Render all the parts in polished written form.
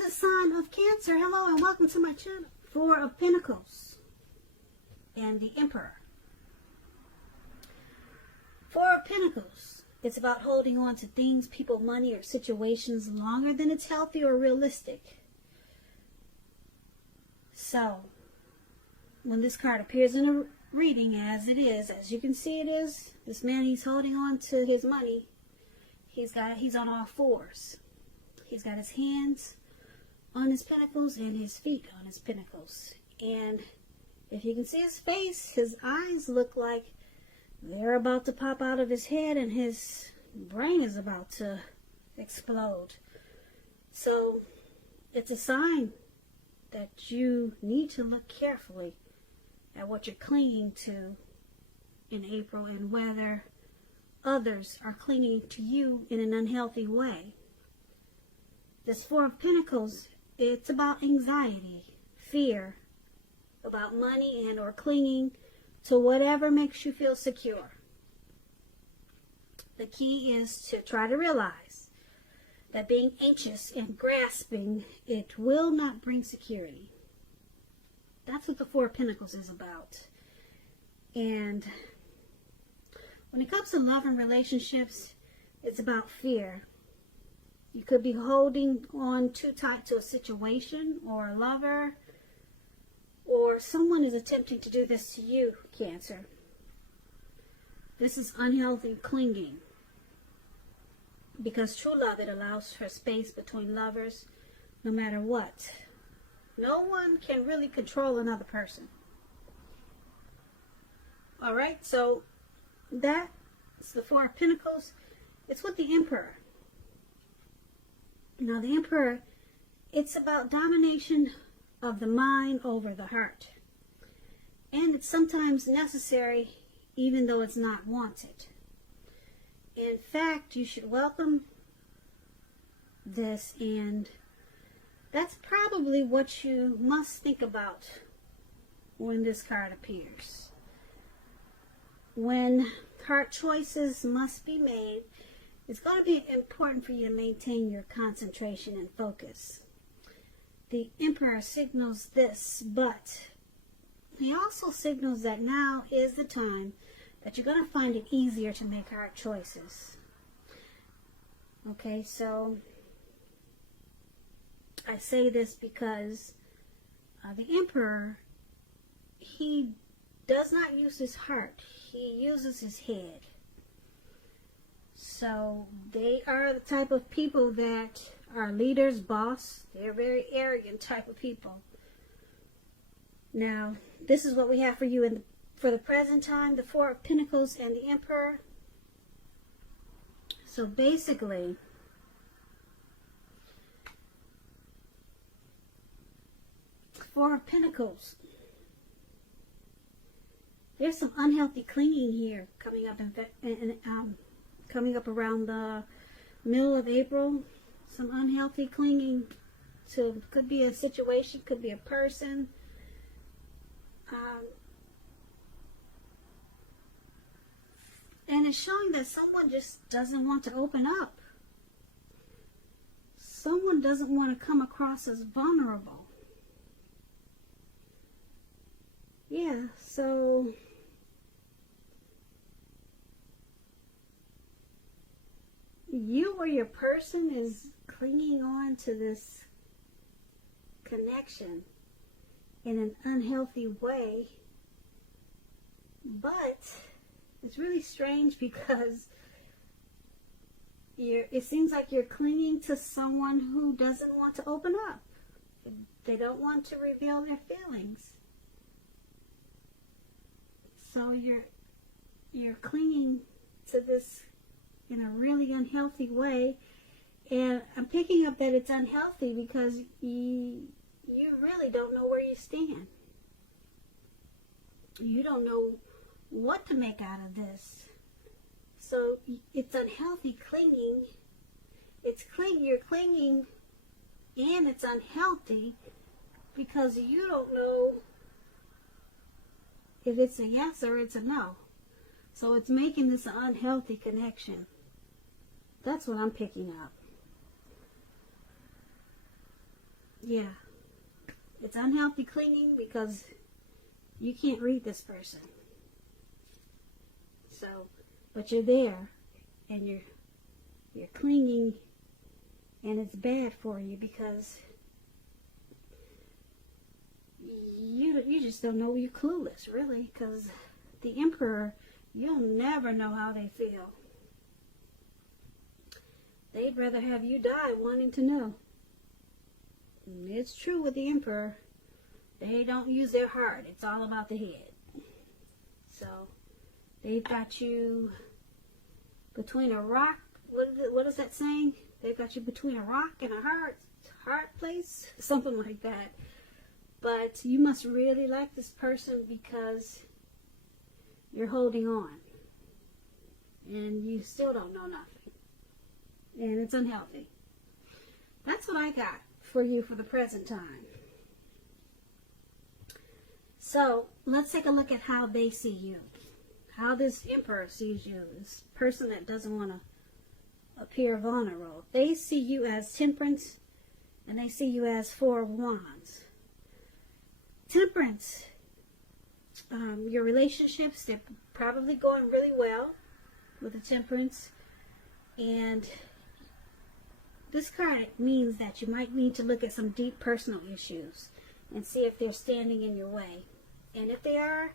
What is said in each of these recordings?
the sign of Cancer. Hello and welcome to my channel. Four of Pinnacles and the Emperor. Four of Pinnacles. It's about holding on to things, people, money, or situations longer than it's healthy or realistic. So, when this card appears in a reading, as it is, as you can see it is, this man, he's holding on to his money. He's on all fours. He's got his hands on his pinnacles and his feet on his pinnacles. And if you can see his face, his eyes look like they're about to pop out of his head and his brain is about to explode. So it's a sign that you need to look carefully at what you're clinging to in April and whether others are clinging to you in an unhealthy way. This Four of Pentacles, it's about anxiety, fear, about money and or clinging to whatever makes you feel secure. The key is to try to realize that being anxious and grasping, it will not bring security. That's what the Four of Pentacles is about. And when it comes to love and relationships, it's about fear. You could be holding on too tight to a situation or a lover, or someone is attempting to do this to you, Cancer. This is unhealthy clinging. Because true love, it allows for space between lovers no matter what. No one can really control another person. Alright, so that's the Four of Pentacles. It's with the Emperor. Now the Emperor, it's about domination of the mind over the heart. And it's sometimes necessary even though it's not wanted. In fact, you should welcome this, and that's probably what you must think about when this card appears. When hard choices must be made, it's going to be important for you to maintain your concentration and focus. The Emperor signals this, but he also signals that now is the time that you're going to find it easier to make hard choices. Okay, so I say this because the Emperor, he does not use his heart. He uses his head. So they are the type of people that are leaders, boss. They're very arrogant type of people. Now, this is what we have for you for the present time, the Four of Pentacles and the Emperor. So basically, Four of Pentacles. There's some unhealthy clinging here coming up coming up around the middle of April. Some unhealthy clinging to, could be a situation, could be a person. And it's showing that someone just doesn't want to open up. Someone doesn't want to come across as vulnerable. Yeah, so you or your person is clinging on to this connection in an unhealthy way, but it's really strange because it seems like you're clinging to someone who doesn't want to open up. They don't want to reveal their feelings. So you're clinging to this in a really unhealthy way, and I'm picking up that it's unhealthy because you really don't know where you stand. You don't know what to make out of this. So it's unhealthy clinging. You're clinging, and it's unhealthy because you don't know if it's a yes or it's a no. So it's making this an unhealthy connection. That's what I'm picking up. Yeah. It's unhealthy clinging because you can't read this person. So, but you're there and you're clinging, and it's bad for you because you just don't know. You're clueless, really, because the Emperor, you'll never know how they feel. They'd rather have you die wanting to know. It's true with the Emperor. They don't use their heart. It's all about the head. So they've got you between a rock. What is that saying? They've got you between a rock and a hard place, something like that. But you must really like this person because you're holding on, and you still don't know nothing, and it's unhealthy. That's what I got for you for the present time. So let's take a look at how they see you, how this Emperor sees you, this person that doesn't want to appear vulnerable. They see you as Temperance, and they see you as Four of Wands. Temperance, your relationships, they're probably going really well with the Temperance, and this card means that you might need to look at some deep personal issues and see if they're standing in your way. And if they are,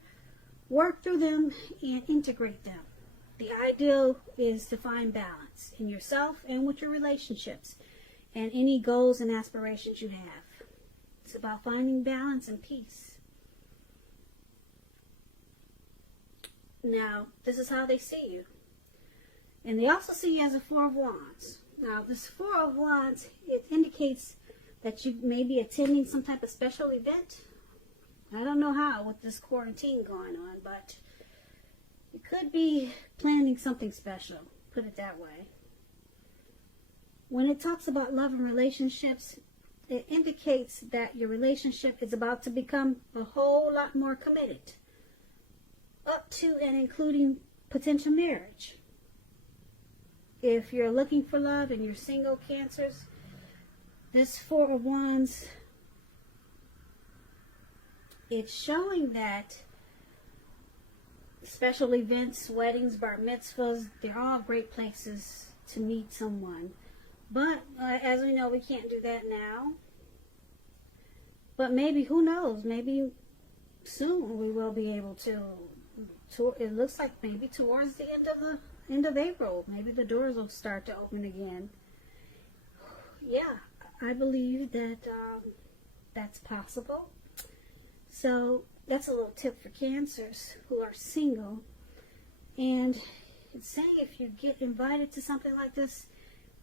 work through them and integrate them. The ideal is to find balance in yourself and with your relationships and any goals and aspirations you have. It's about finding balance and peace. Now, this is how they see you. And they also see you as a Four of Wands. Now, this Four of Wands, it indicates that you may be attending some type of special event. I don't know how with this quarantine going on, but you could be planning something special, put it that way. When it talks about love and relationships, it indicates that your relationship is about to become a whole lot more committed, up to and including potential marriage. If you're looking for love and you're single, Cancers, this Four of Wands, it's showing that special events, weddings, bar mitzvahs, they're all great places to meet someone. But as we know, we can't do that now. But maybe, who knows, maybe soon we will be able to. It looks like maybe towards the end of April, maybe the doors will start to open again. Yeah, I believe that that's possible. So that's a little tip for Cancers who are single. And it's saying if you get invited to something like this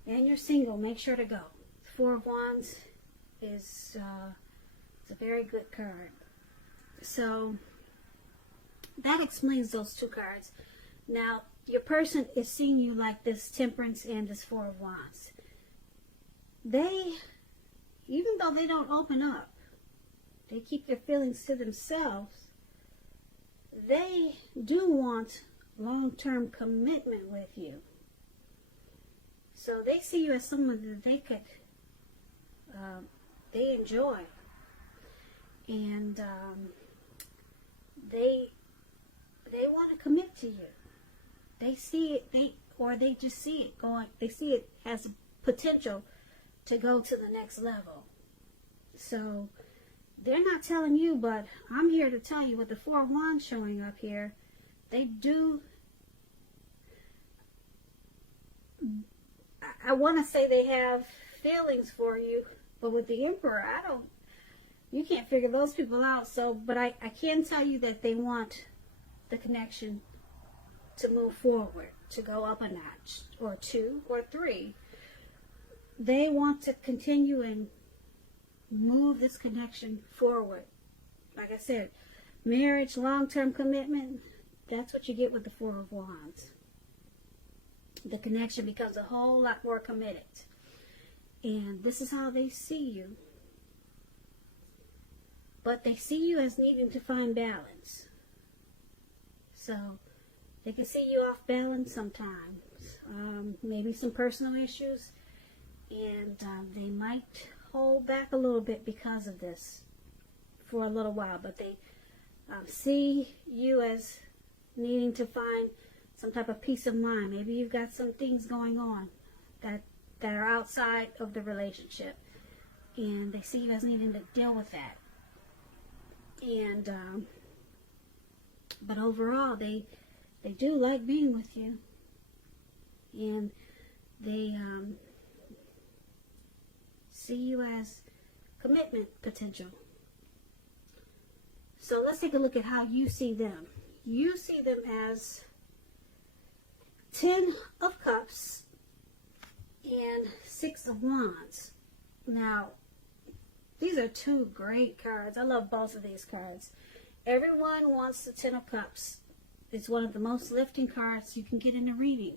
and you're single, make sure to go. Four of Wands is a very good card. So that explains those two cards. Now, your person is seeing you like this Temperance and this Four of Wands. They, even though they don't open up, they keep their feelings to themselves, they do want long-term commitment with you. So they see you as someone that they could, they enjoy. And they want to commit to you. They see it, they just see it going, they see it as a potential to go to the next level. So they're not telling you, but I'm here to tell you with the Four of Wands showing up here, they do, I want to say they have feelings for you, but with the Emperor, you can't figure those people out. So, but I can tell you that they want the connection to move forward, to go up a notch, or two, or three. They want to continue and move this connection forward. Like I said, marriage, long-term commitment, that's what you get with the Four of Wands. The connection becomes a whole lot more committed. And this is how they see you. But they see you as needing to find balance. So they can see you off balance sometimes. Maybe some personal issues. And they might hold back a little bit because of this for a little while, but they see you as needing to find some type of peace of mind. Maybe you've got some things going on that are outside of the relationship, and they see you as needing to deal with that. And but overall, they do like being with you, and they see you as commitment potential. So let's take a look at how you see them. You see them as 10 of Cups and 6 of Wands. Now, these are two great cards. I love both of these cards. Everyone wants the 10 of Cups. It's one of the most lifting cards you can get in a reading.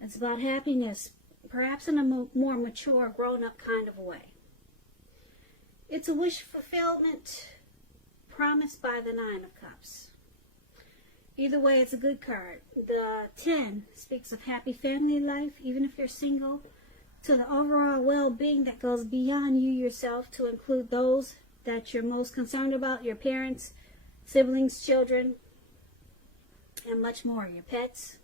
It's about happiness, perhaps in a more mature, grown-up kind of way. It's a wish fulfillment promised by the 9 of Cups. Either way, it's a good card. The 10 speaks of happy family life, even if you're single, to the overall well-being that goes beyond you yourself, to include those that you're most concerned about, your parents, siblings, children, and much more, your pets.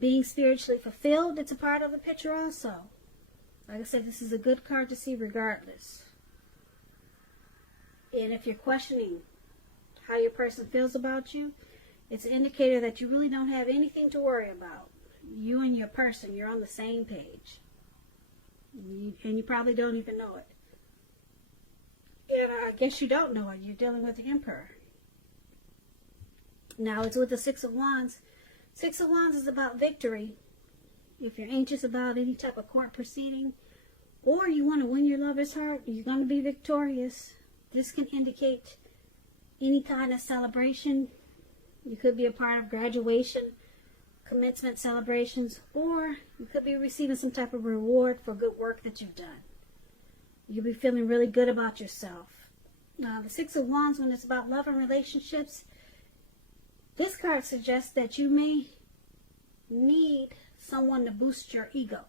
Being spiritually fulfilled, it's a part of the picture also. Like I said, this is a good card to see regardless. And if you're questioning how your person feels about you, it's an indicator that you really don't have anything to worry about. You and your person, you're on the same page. And you probably don't even know it. And I guess you don't know it. You're dealing with the Emperor. Now it's with the 6 of Wands. 6 of Wands is about victory. If you're anxious about any type of court proceeding, or you want to win your lover's heart, you're going to be victorious. This can indicate any kind of celebration. You could be a part of graduation, commencement celebrations, or you could be receiving some type of reward for good work that you've done. You'll be feeling really good about yourself. The 6 of Wands, when it's about love and relationships, this card suggests that you may need someone to boost your ego,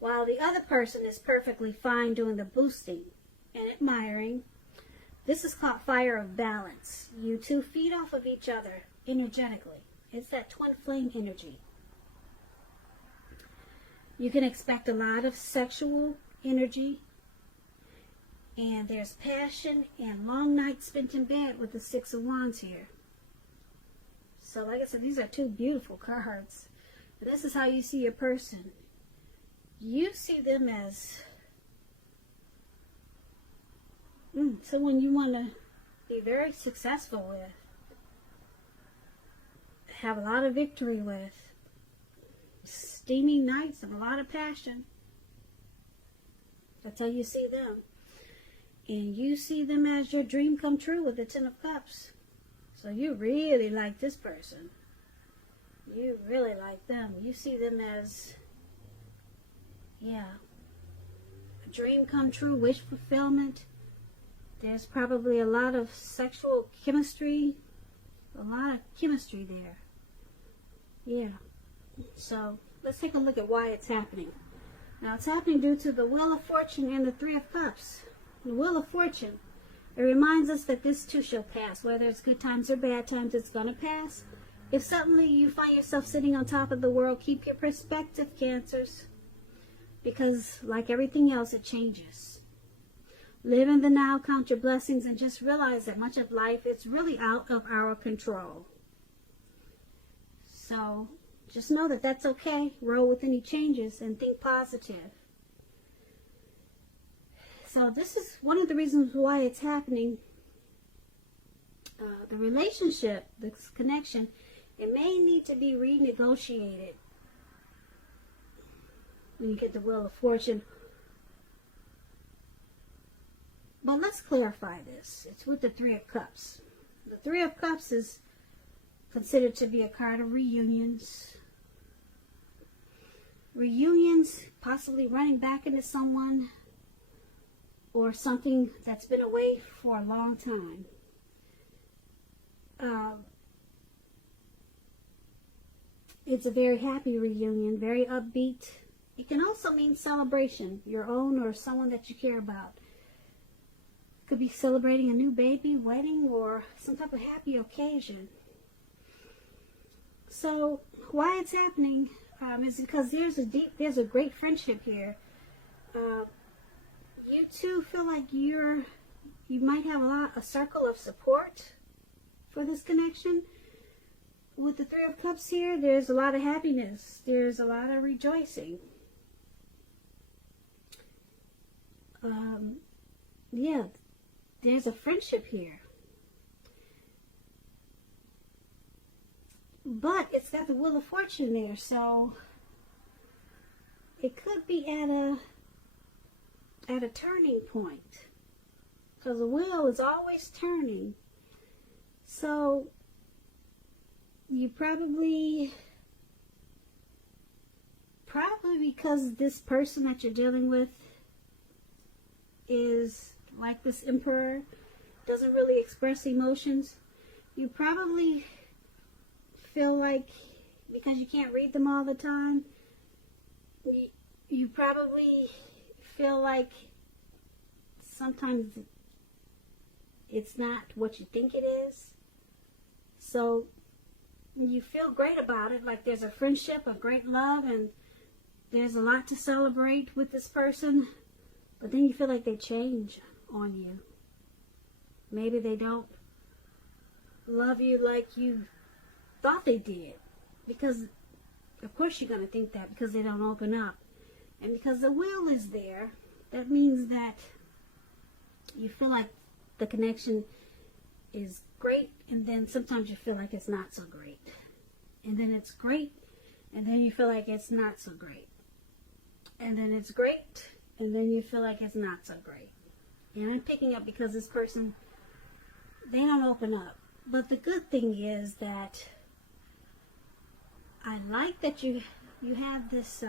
while the other person is perfectly fine doing the boosting and admiring. This is called fire of balance. You two feed off of each other energetically. It's that twin flame energy. You can expect a lot of sexual energy, and there's passion and long nights spent in bed with the 6 of Wands here. So like I said, these are two beautiful cards. And this is how you see your person. You see them as someone you want to be very successful with, have a lot of victory with, steamy nights and a lot of passion. That's how you see them. And you see them as your dream come true with the 10 of Cups. So you really like this person. You really like them. You see them as, a dream come true, wish fulfillment. There's probably a lot of sexual chemistry, a lot of chemistry there. Yeah. So let's take a look at why it's happening. Now it's happening due to the Wheel of Fortune and the 3 of Cups. The Wheel of Fortune, it reminds us that this too shall pass. Whether it's good times or bad times, it's going to pass. If suddenly you find yourself sitting on top of the world, keep your perspective, Cancers. Because like everything else, it changes. Live in the now, count your blessings, and just realize that much of life is really out of our control. So just know that that's okay. Roll with any changes and think positive. So this is one of the reasons why it's happening. The relationship, this connection, it may need to be renegotiated when you get the Wheel of Fortune. But let's clarify this. It's with the 3 of Cups. The 3 of Cups is considered to be a card of reunions. Reunions, possibly running back into someone or something that's been away for a long time. It's a very happy reunion, very upbeat, It can also mean celebration, your own or someone that you care about. Could be celebrating a new baby, wedding, or some type of happy occasion. So why it's happening is because there's a great friendship here. You two feel like you might have a circle of support for this connection. With the Three of Cups here, there's a lot of happiness. There's a lot of rejoicing. Yeah, there's a friendship here. But it's got the Wheel of Fortune there, so it could be at a turning point. Because the wheel is always turning. So you probably because this person that you're dealing with is like this Emperor, doesn't really express emotions, you probably feel like, because you can't read them all the time, you probably feel like sometimes it's not what you think it is. So you feel great about it, like there's a friendship, a great love, and there's a lot to celebrate with this person, but then you feel like they change on you. Maybe they don't love you like you thought they did, because of course you're going to think that, because they don't open up. And because the wheel is there, that means that you feel like the connection is great, and then sometimes you feel like it's not so great. And then it's great, and then you feel like it's not so great. And then it's great, and then you feel like it's not so great. And I'm picking up because this person, they don't open up. But the good thing is that I like that you have this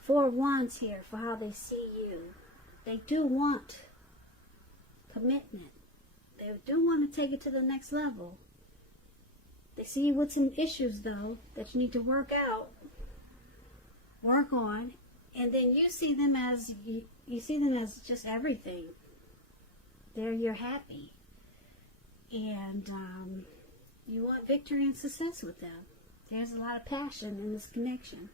Four of Wands here for how they see you. They do want commitment. They do want to take it to the next level. They see you with some issues, though, that you need to work on, and then you see them as just everything. You're happy, and you want victory and success with them. There's a lot of passion in this connection.